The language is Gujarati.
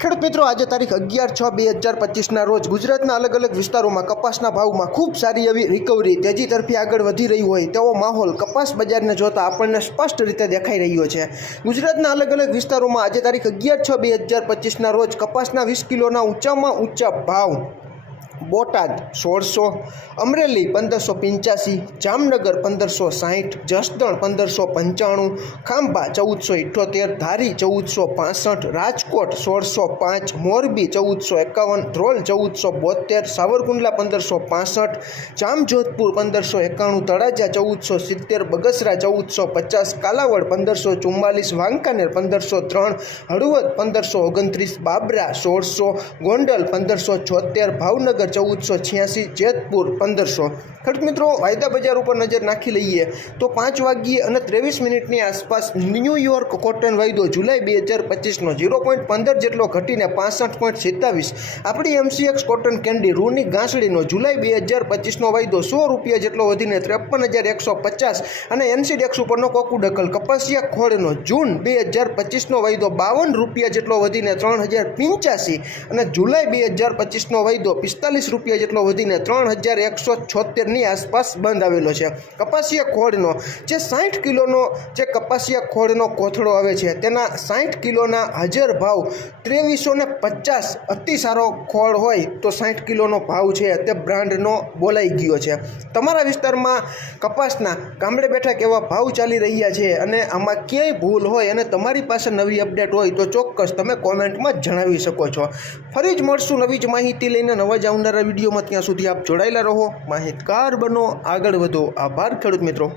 ખેડૂત મિત્રો, આજે તારીખ અગિયાર છ બે હજાર પચીસના રોજ ગુજરાતના અલગ અલગ વિસ્તારોમાં કપાસના ભાવમાં ખૂબ સારી એવી રિકવરી તેજી તરફી આગળ વધી રહી હોય તેવો માહોલ કપાસ બજારને જોતા આપણને સ્પષ્ટ રીતે દેખાઈ રહ્યો છે. ગુજરાતના અલગ અલગ વિસ્તારોમાં આજે તારીખ અગિયાર છ બે હજાર પચીસના રોજ કપાસના વીસ કિલોના ઊંચામાં ઊંચા ભાવ બોટાદ સોળસો, અમરેલી પંદરસો પંચ્યાસી, જામનગર પંદરસો સાહીઠ, જસદણ પંદરસો પંચાણું, ખાંભા ચૌદસો ઇઠ્ઠોતેર ધારી ચૌદસો પાસઠ, રાજકોટ સોળસો પાંચ, મોરબી ચૌદસો એકાવન, ધ્રોલ ચૌદસો બોતેર, સાવરકુંડલા પંદરસો પાસઠ, જામજોધપુર પંદરસો એકાણું, તળાજા ચૌદસો સિત્તેર, બગસરા ચૌદસો પચાસ, કાલાવડ પંદરસો ચુમ્માલીસ, વાંકાનેર પંદરસો ત્રણ, હળવદ પંદરસો ઓગણત્રીસ, બાબરા સોળસો, ગોંડલ પંદરસો છોતેર, ભાવનગર ચૌદસો છ્યાસી, જેતપુર પંદરસો. ખેડૂત મિત્રો, વાયદા બજાર ઉપર નજર નાખી લઈએ તો પાંચ વાગ્યે અને ત્રેવીસ મિનિટની આસપાસ ન્યૂયોર્ક કોટન વાયદો જુલાઈ બે હજાર પચીસનો ઝીરો પોઈન્ટ પંદર જેટલો ઘટીને પાસઠ પોઈન્ટ સિત્તાવીસ. આપણી એમસીએક્સ કોટન કેન્ડી રૂની ગાંસડીનો જુલાઈ બે હજાર પચીસનો વાયદો સો રૂપિયા જેટલો વધીને ત્રેપન હજાર એકસો પચાસ અને એનસીડેક્સ ઉપરનો કોકુડકલ કપાસિયા ખોળનો જૂન બે હજાર પચીસનો વાયદો બાવન રૂપિયા જેટલો વધીને ત્રણ હજાર પંચ્યાસી અને જુલાઈ બે હજાર પચીસનો વાયદો પિસ્તાલીસ રૂપિયા જેટલો વધીને ત્રણ હજાર એકસો છોતેરની આસપાસ બંધ આવેલો છે. કપાસિયા ખોળનો જે સાઠ કિલોનો જે કપાસિયા ખોળનો કોથળો આવે છે, તેના સાઠ કિલોના હાજર ભાવ ત્રેવીસો ને પચાસ અતિ સારો ખોળ હોય તો સાઠ કિલોનો ભાવ છે તે બ્રાન્ડનો બોલાઈ ગયો છે. તમારા વિસ્તારમાં કપાસના ગામડે બેઠા કેવા ભાવ ચાલી રહ્યા છે અને આમાં ક્યાંય ભૂલ હોય અને તમારી પાસે નવી અપડેટ હોય તો ચોક્કસ તમે કોમેન્ટમાં જણાવી શકો છો. ફરી જ મળશું નવી જ માહિતી લઈને નવા જ આવનારા વિડીયોમાં ત્યાં સુધી આપ જોડાયેલા રહો. માહિતગાર બનો. આગળ વધો. આભાર ખેડૂત મિત્રો.